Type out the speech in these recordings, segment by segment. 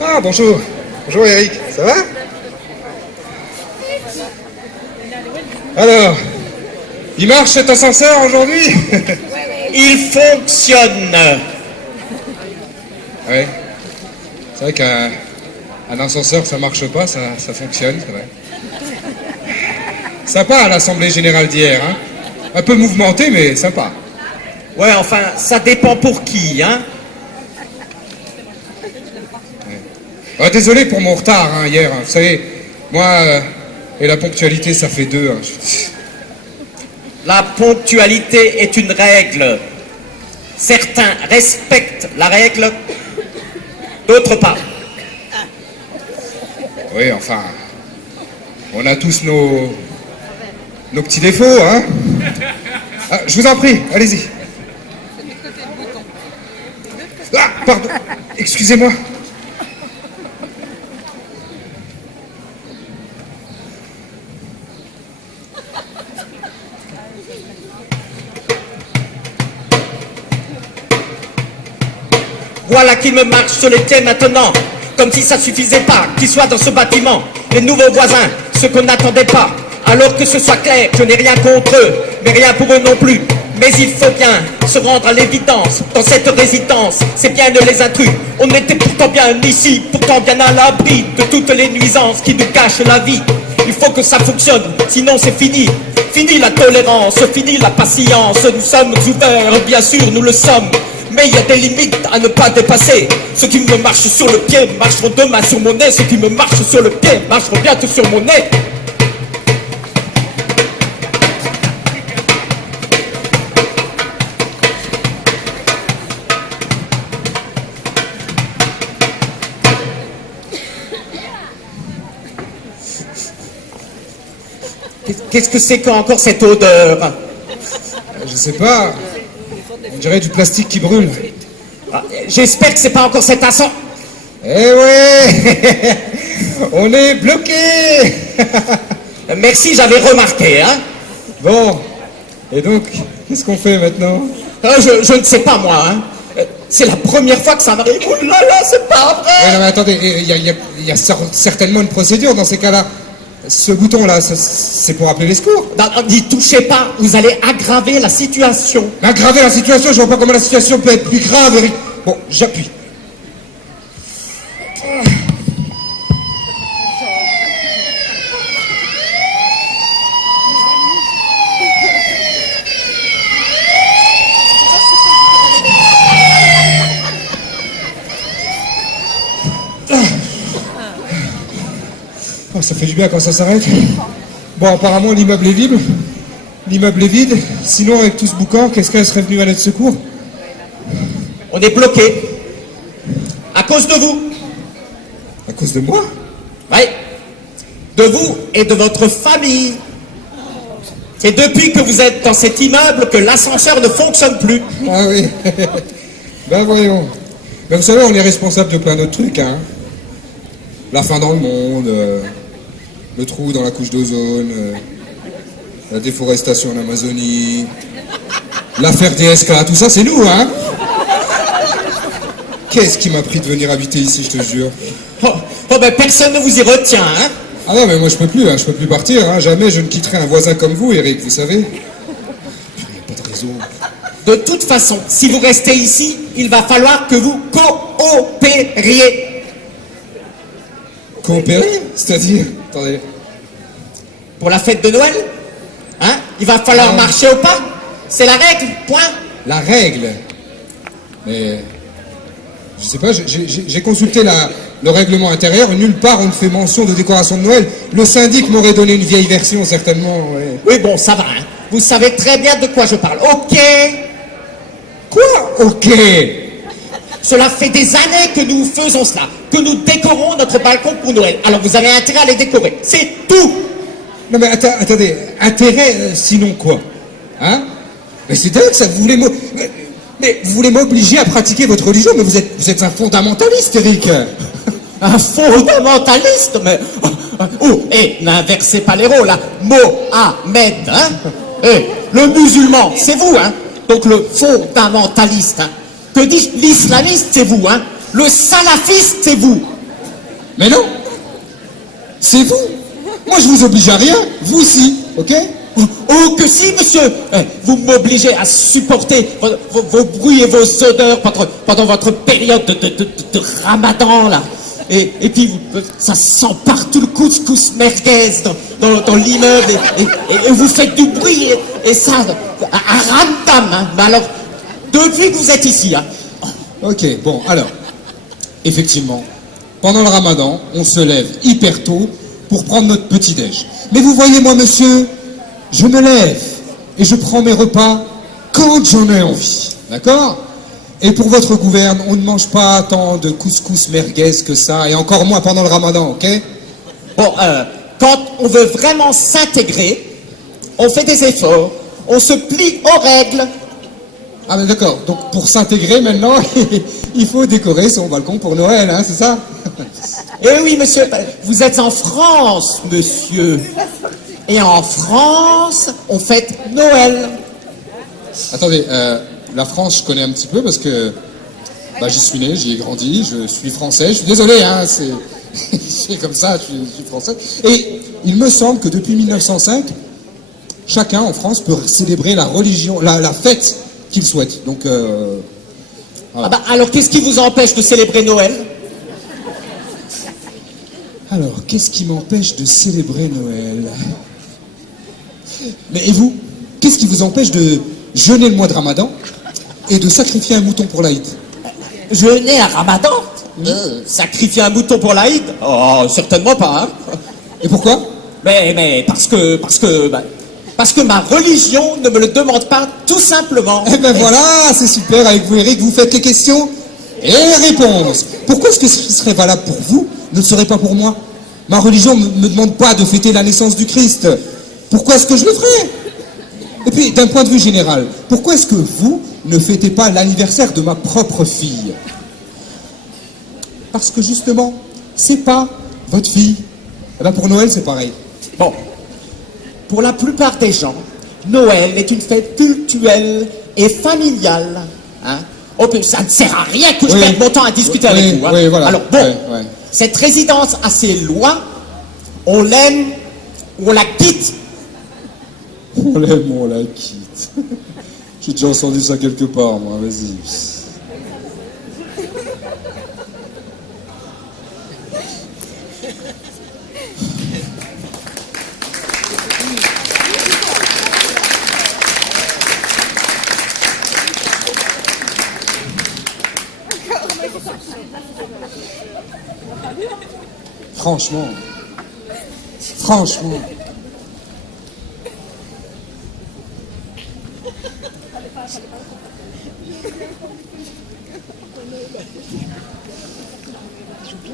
Ah, bonjour. Bonjour Eric, ça va? Alors, il marche cet ascenseur aujourd'hui? Il fonctionne. Ouais. C'est vrai qu'un ascenseur, ça marche pas, ça fonctionne, c'est vrai. Sympa à l'Assemblée Générale d'hier, hein? Un peu mouvementé, mais sympa. Ouais, enfin, ça dépend pour qui, hein. Ah, désolé pour mon retard, hein, hier. Hein. Vous savez, moi et la ponctualité, ça fait deux. Hein. La ponctualité est une règle. Certains respectent la règle, d'autres pas. Oui, enfin, on a tous nos petits défauts, hein. Ah, je vous en prie, allez-y. Ah, pardon, excusez-moi. Voilà qu'il me marche sur les pieds maintenant, comme si ça suffisait pas qu'il soit dans ce bâtiment. Les nouveaux voisins, ceux qu'on n'attendait pas. Alors que ce soit clair, je n'ai rien contre eux, mais rien pour eux non plus. Mais il faut bien se rendre à l'évidence. Dans cette résidence, c'est bien les intrus. On était pourtant bien ici, pourtant bien à l'abri de toutes les nuisances qui nous cachent la vie. Il faut que ça fonctionne, sinon c'est fini. Fini la tolérance, fini la patience. Nous sommes ouverts, bien sûr, nous le sommes. Mais il y a des limites à ne pas dépasser. Ceux qui me marchent sur le pied marcheront demain sur mon nez. Ceux qui me marchent sur le pied marcheront bientôt sur mon nez. Qu'est-ce que c'est qu'encore cette odeur? Je sais pas. On dirait du plastique qui brûle. Ah, j'espère que c'est pas encore cet ascenseur. Eh ouais. On est bloqué. Merci, j'avais remarqué, hein. Bon. Et donc, qu'est-ce qu'on fait maintenant? Je ne sais pas, moi, hein. C'est la première fois que ça m'arrive. Oh là là, c'est pas vrai. Ouais, non, mais attendez, il y a certainement une procédure dans ces cas-là. Ce bouton-là, c'est pour appeler les secours. Non, n'y touchez pas, vous allez aggraver la situation. Aggraver la situation, je vois pas comment la situation peut être plus grave, Eric. Bon, j'appuie. Oh, ça fait du bien quand ça s'arrête. Bon, apparemment, l'immeuble est vide. L'immeuble est vide. Sinon, avec tout ce boucan, qu'est-ce qu'elle serait venue à l'aide secours? On est bloqué. À cause de vous. À cause de moi? Oui. De vous et de votre famille. C'est depuis que vous êtes dans cet immeuble que l'ascenseur ne fonctionne plus. Ah oui. Ben voyons. Ben vous savez, on est responsable de plein d'autres trucs, hein. La fin dans le monde, le trou dans la couche d'ozone, la déforestation en Amazonie, l'affaire DSK, tout ça, c'est nous, hein. Qu'est-ce qui m'a pris de venir habiter ici, je te jure. Oh ben personne ne vous y retient, hein. Ah non, mais moi je peux plus, hein, je peux plus partir, hein. Jamais je ne quitterai un voisin comme vous, Eric, vous savez. Pas de raison. De toute façon, si vous restez ici, il va falloir que vous coopériez. Coopérer? C'est-à-dire? Attendez. Pour la fête de Noël, hein, il va falloir marcher au pas. C'est la règle, point. La règle? Mais... je sais pas, j'ai consulté le règlement intérieur, nulle part on ne fait mention de décoration de Noël. Le syndic m'aurait donné une vieille version, certainement, ouais. Oui, bon, ça va, hein. Vous savez très bien de quoi je parle. Ok. Quoi? Ok. Cela fait des années que nous faisons cela, que nous décorons notre balcon pour Noël. Alors vous avez intérêt à les décorer. C'est tout. Non mais attendez, intérêt, sinon quoi? Hein? Mais c'est dingue ça, vous voulez mais vous voulez m'obliger à pratiquer votre religion, mais vous êtes un fondamentaliste, Eric. Un fondamentaliste, mais... Oh, n'inversez pas les rôles, hein. Mohamed, hein. Le musulman, c'est vous, hein. Donc le fondamentaliste, hein. Que dis-je? L'islamiste, c'est vous, hein. Le salafiste, c'est vous. Mais non, c'est vous. Moi, je vous oblige à rien, vous aussi, ok? Oh que si, monsieur. Vous m'obligez à supporter vos bruits et vos odeurs pendant votre période de ramadan, là. Et puis, ça sent partout le couscous merguez dans l'immeuble. Et vous faites du bruit. Et ça, à ramdam. Hein. Mais alors, depuis que vous êtes ici, hein. Ok, bon, alors, effectivement, pendant le ramadan, on se lève hyper tôt pour prendre notre petit-déj. Mais vous voyez, moi, monsieur, je me lève et je prends mes repas quand j'en ai envie, d'accord? Et pour votre gouverne, on ne mange pas tant de couscous merguez que ça, et encore moins pendant le ramadan, ok? Bon, quand on veut vraiment s'intégrer, on fait des efforts, on se plie aux règles. Ah mais d'accord, donc pour s'intégrer maintenant, il faut décorer son balcon pour Noël, hein, c'est ça? Eh oui, monsieur, vous êtes en France, monsieur. Et en France, on fête Noël. Attendez, la France, je connais un petit peu parce que j'y suis né, j'y ai grandi, je suis français. Je suis désolé, hein, c'est comme ça, je suis français. Et il me semble que depuis 1905, chacun en France peut célébrer la religion, la fête qu'il souhaite. Donc, voilà. Ah bah, alors, qu'est-ce qui vous empêche de célébrer Noël? Alors, qu'est-ce qui m'empêche de célébrer Noël? Mais et vous? Qu'est-ce qui vous empêche de jeûner le mois de Ramadan et de sacrifier un mouton pour l'Aïd? Jeûner à Ramadan? Sacrifier un mouton pour l'Aïd? Oh, certainement pas. Hein. Et pourquoi? Mais parce que ma religion ne me le demande pas, tout simplement. Eh ben voilà, c'est super, avec vous Eric, vous faites les questions et les réponses. Pourquoi est-ce que ce qui serait valable pour vous ne le serait pas pour moi? Ma religion ne me demande pas de fêter la naissance du Christ. Pourquoi est-ce que je le ferais? Et puis, d'un point de vue général, pourquoi est-ce que vous ne fêtez pas l'anniversaire de ma propre fille? Parce que justement, c'est pas votre fille. Eh ben pour Noël, c'est pareil. Bon, pour la plupart des gens, Noël est une fête cultuelle et familiale. Hein? Oh, ça ne sert à rien que je perde mon temps à discuter avec vous. Hein? Oui, voilà. Alors bon, cette résidence a ses lois, on l'aime ou on la quitte. On l'aime ou on la quitte. J'ai déjà entendu ça quelque part, moi, vas-y. Franchement.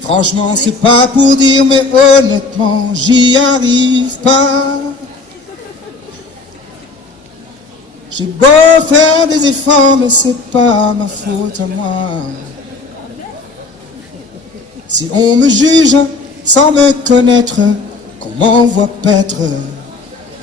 Franchement, c'est pas pour dire, mais honnêtement, j'y arrive pas. J'ai beau faire des efforts, mais c'est pas ma faute à moi. Si on me juge sans me connaître, qu'on m'envoie paître.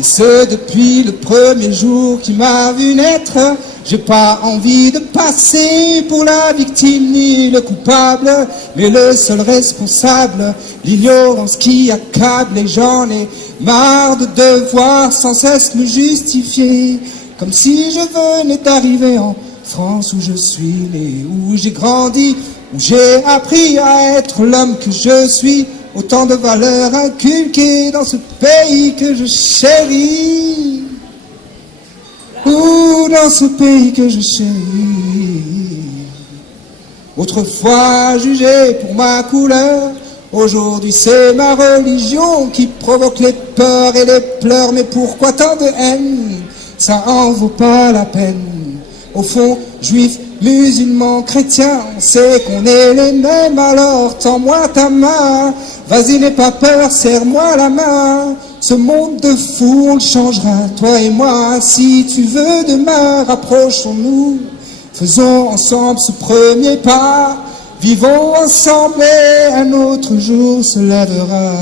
Et ce depuis le premier jour qui m'a vu naître. J'ai pas envie de passer pour la victime ni le coupable, mais le seul responsable, l'ignorance qui accable. Et j'en ai marre de devoir sans cesse me justifier, comme si je venais d'arriver en France où je suis né, où j'ai grandi, où j'ai appris à être l'homme que je suis. Autant de valeurs inculquées dans ce pays que je chéris. Ou dans ce pays que je chéris. Autrefois jugé pour ma couleur, aujourd'hui c'est ma religion qui provoque les peurs et les pleurs. Mais pourquoi tant de haine? Ça en vaut pas la peine. Au fond, juifs, musulmans, chrétiens, on sait qu'on est les mêmes. Alors tends-moi ta main, vas-y n'aie pas peur, serre-moi la main. Ce monde de fou, on le changera, toi et moi. Si tu veux demain, rapprochons-nous. Faisons ensemble ce premier pas. Vivons ensemble et un autre jour se lèvera.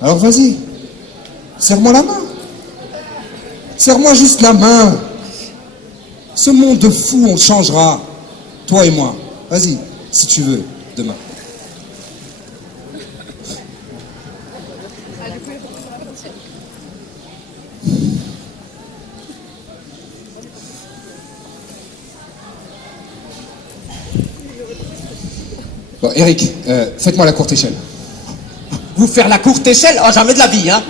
Alors vas-y, serre-moi la main. Serre-moi juste la main. Ce monde de fou, on le changera. toi et moi. Vas-y, si tu veux, demain. Bon, Eric, faites-moi la courte échelle. Vous faire la courte échelle? Oh, jamais de la vie, hein.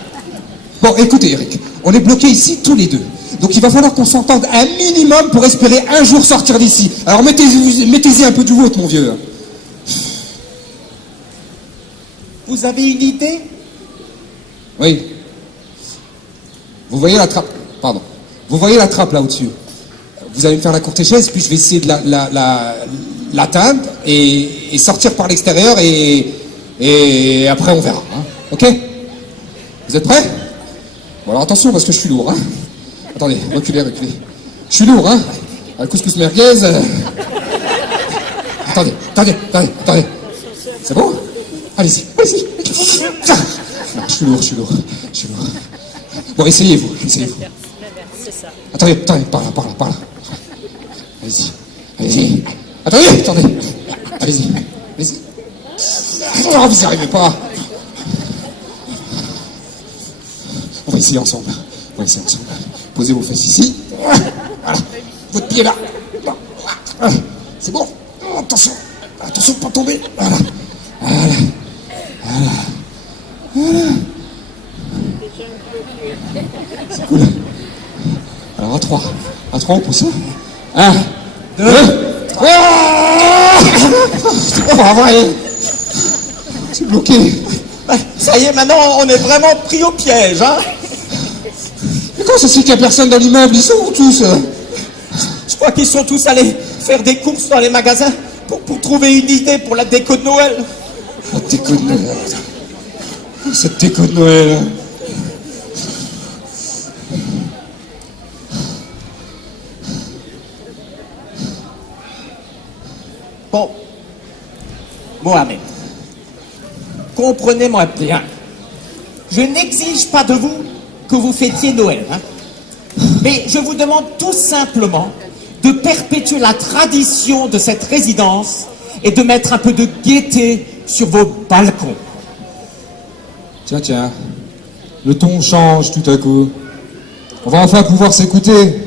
Bon, écoutez, Eric, on est bloqués ici tous les deux. Donc il va falloir qu'on s'entende un minimum pour espérer un jour sortir d'ici. Alors mettez-y un peu du vôtre, mon vieux. Vous avez une idée? Oui. Vous voyez la trappe? Pardon. Vous voyez la trappe là au-dessus? Vous allez me faire la courte échelle, puis je vais essayer de l'atteindre et sortir par l'extérieur et après on verra. Hein. Ok? Vous êtes prêts? Bon alors attention parce que je suis lourd. Hein. Attendez, reculez. Je suis lourd, hein? La couscous merguez. Attendez. C'est bon? Allez-y. Non, je suis lourd. Bon, essayez-vous. Attendez, par là. Allez-y. Attendez. Allez-y. Oh, vous n'y arrivez pas. On va essayer ensemble. Posez vos fesses ici. Voilà. Votre pied là. C'est bon. Attention de pas tomber. Voilà. C'est cool. Alors à 3 on pousse. 1, 2, 3. C'est bloqué. Ça y est, maintenant, on est vraiment pris au piège, hein. Mais comment ça se fait qu'il n'y a personne dans l'immeuble? Ils sont où tous? Je crois qu'ils sont tous allés faire des courses dans les magasins pour trouver une idée pour la déco de Noël. La déco de Noël. Cette déco de Noël. Bon, Mohamed, comprenez-moi bien. Je n'exige pas de vous que vous fêtiez Noël, hein. Mais je vous demande tout simplement de perpétuer la tradition de cette résidence et de mettre un peu de gaieté sur vos balcons. Tiens, le ton change tout à coup. On va enfin pouvoir s'écouter.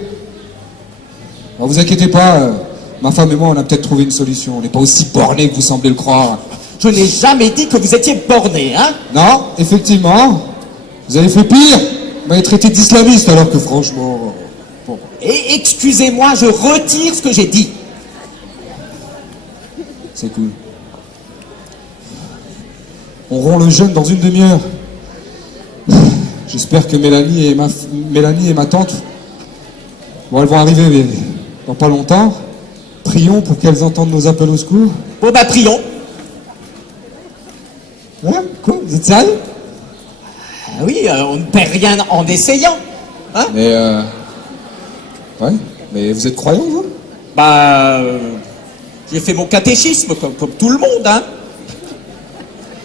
Alors vous inquiétez pas, ma femme et moi on a peut-être trouvé une solution. On n'est pas aussi bornés que vous semblez le croire. Je n'ai jamais dit que vous étiez borné, hein. Non, effectivement, vous avez fait pire. Vous m'avez traité d'islamiste alors que franchement... Bon. Et excusez-moi, je retire ce que j'ai dit. C'est cool. On rompt le jeûne dans une demi-heure. J'espère que Mélanie et ma tante, bon, elles vont arriver mais dans pas longtemps. Prions pour qu'elles entendent nos appels au secours. Bon, bah, prions. Hein? Quoi? Vous êtes sérieux? Ah oui, on ne perd rien en essayant, hein. Mais ouais, mais vous êtes croyant, vous? Bah, j'ai fait mon catéchisme comme tout le monde, hein.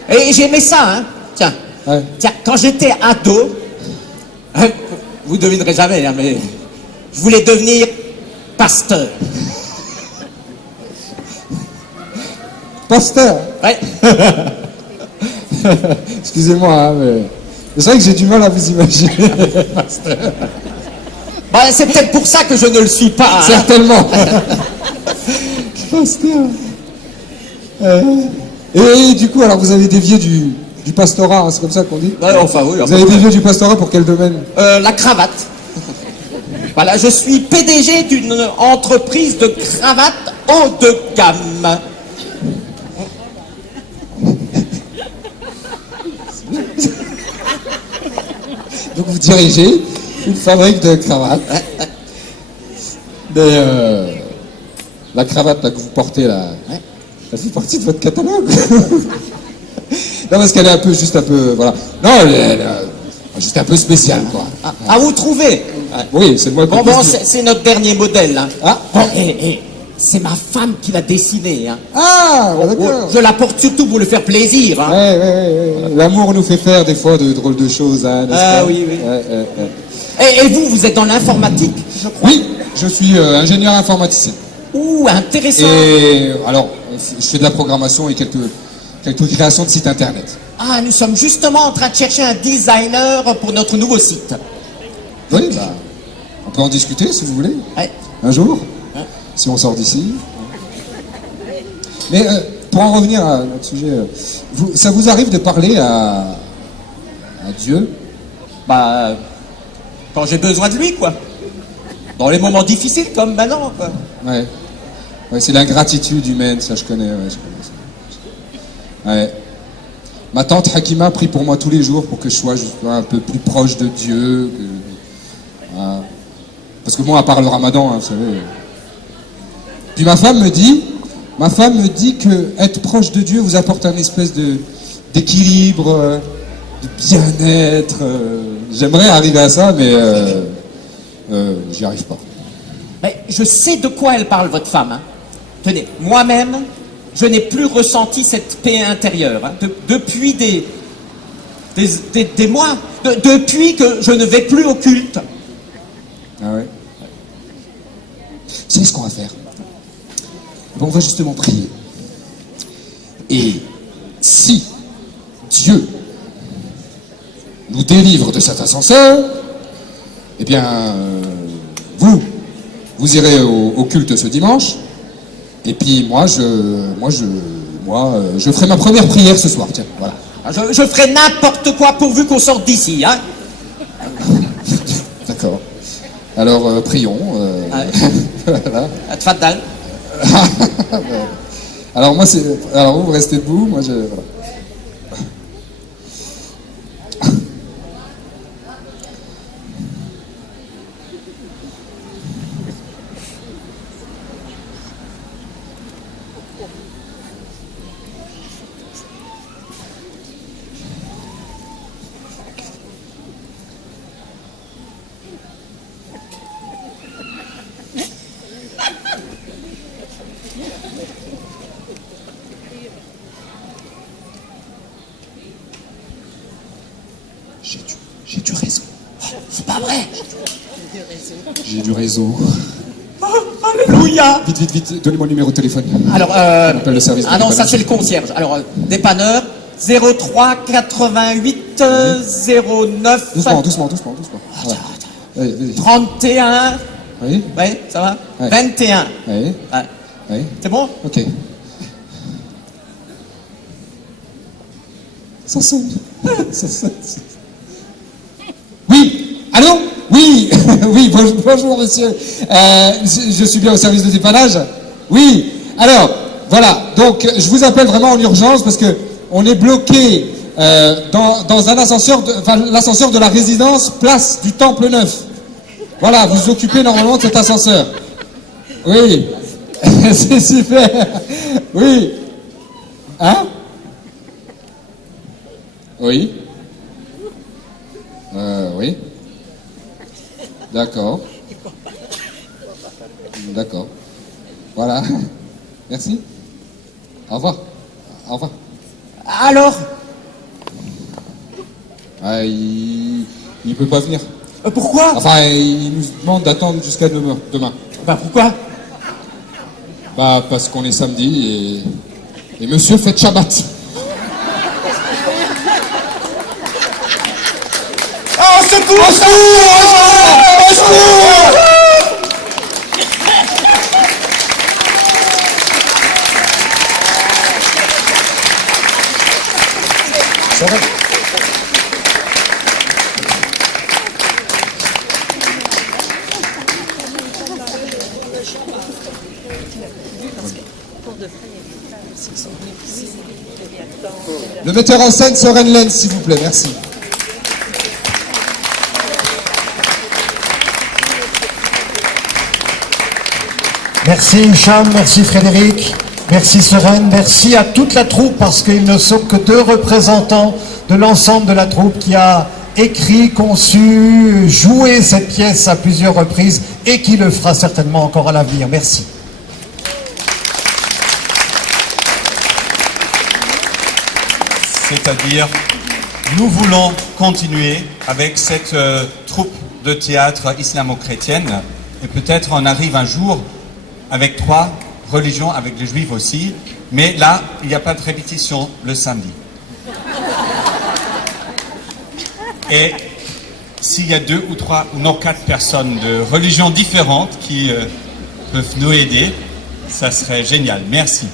Et j'aimais ça, hein. Tiens, Ouais. tiens, quand j'étais ado, hein, vous devinerez jamais, hein, mais je voulais devenir pasteur. Pasteur. Ouais. Excusez-moi, hein, mais c'est vrai que j'ai du mal à vous imaginer. Pasteur. Bah, c'est peut-être pour ça que je ne le suis pas, hein. Certainement. Pasteur. Et du coup, alors vous avez dévié du pastorat, hein, c'est comme ça qu'on dit? Ouais, enfin, oui. Vous avez dévié du pastorat pour quel domaine? La cravate. Voilà, je suis PDG d'une entreprise de cravates haut de gamme. Donc vous dirigez une fabrique de cravates. Mais la cravate là, que vous portez là, elle fait partie de votre catalogue. Non, parce qu'elle est juste un peu, voilà. Non, elle est juste un peu spéciale, quoi. À vous trouver. Oui, c'est moi qui Bon, c'est notre dernier modèle, hein. Ah. Bon, c'est ma femme qui l'a dessiné, hein. Ah, ouais, d'accord. Je la porte surtout pour lui faire plaisir, hein. Ouais. L'amour nous fait faire des fois de drôles de choses, hein, n'est-ce Ah pas? oui. Ouais. Et vous êtes dans l'informatique, je crois. Oui, je suis ingénieur informaticien. Ouh, intéressant. Et alors, je fais de la programmation et quelques créations de sites internet. Ah, nous sommes justement en train de chercher un designer pour notre nouveau site. Oui, bah, on peut en discuter si vous voulez. Ouais. Un jour, Ouais. si on sort d'ici. Mais pour en revenir à notre sujet, ça vous arrive de parler à Dieu? Bah, quand j'ai besoin de lui, quoi. Dans les moments difficiles comme maintenant, quoi. Ouais. Ouais, c'est l'ingratitude humaine, ça je connais. Ouais, je connais ça. Ouais. Ma tante Hakima prie pour moi tous les jours pour que je sois un peu plus proche de Dieu. Voilà. Parce que moi, à part le ramadan, hein, vous savez. Puis ma femme me dit que être proche de Dieu vous apporte un espèce d'équilibre, de bien-être. J'aimerais arriver à ça, mais j'y arrive pas. Mais je sais de quoi elle parle, votre femme. Hein. Tenez, moi-même, je n'ai plus ressenti cette paix intérieure. Hein. Depuis des mois. Depuis que je ne vais plus au culte. Ah ouais. Vous savez ce qu'on va faire? On va justement prier. Et si Dieu nous délivre de cet ascenseur, eh bien, vous irez au culte ce dimanche. Et puis moi, je ferai ma première prière ce soir. Tiens, voilà. Je ferai n'importe quoi pourvu qu'on sorte d'ici. Hein. D'accord. Alors, prions. Voilà. Tfaddal. Alors vous restez debout, moi voilà. J'ai du réseau. C'est pas vrai. J'ai du réseau. Oh, alléluia. Vite, donnez-moi le numéro de téléphone. Alors, On appelle le service de ah non, ça dépannage. c'est le concierge. Alors, dépanneur 03 88 09 Doucement. Voilà. Vas-y. 31. Oui. Oui, ça va. Ouais. 21. Oui. Ouais. Oui. C'est bon? Ok. Ça sonne. Ça sonne. Oui. Allô? Oui. Oui. Bonjour, monsieur. Je suis bien au service de dépannage. Oui. Alors, voilà. Donc, je vous appelle vraiment en urgence parce que on est bloqué dans un ascenseur, l'ascenseur de la résidence Place du Temple Neuf. Voilà. Vous occupez normalement de cet ascenseur. Oui. C'est super. Oui. Hein? Oui. Oui. D'accord. D'accord. Voilà. Merci. Au revoir. Au revoir. Alors, Ah, il peut pas venir. pourquoi? Enfin, il nous demande d'attendre jusqu'à demain. Bah pourquoi? Bah, parce qu'on est samedi et monsieur fait Shabbat. Oh, secours! Au secours! Ça va. Le metteur en scène, Soren Lenz, s'il vous plaît, merci. Merci Hicham, merci Frédéric, merci Soren, merci à toute la troupe parce qu'ils ne sont que deux représentants de l'ensemble de la troupe qui a écrit, conçu, joué cette pièce à plusieurs reprises et qui le fera certainement encore à l'avenir. Merci. C'est-à-dire, nous voulons continuer avec cette troupe de théâtre islamo-chrétienne et peut-être on arrive un jour avec 3 religions, avec les juifs aussi. Mais là, il n'y a pas de répétition le samedi. Et s'il y a 2 ou 3 ou non 4 personnes de religions différentes qui peuvent nous aider, ça serait génial. Merci.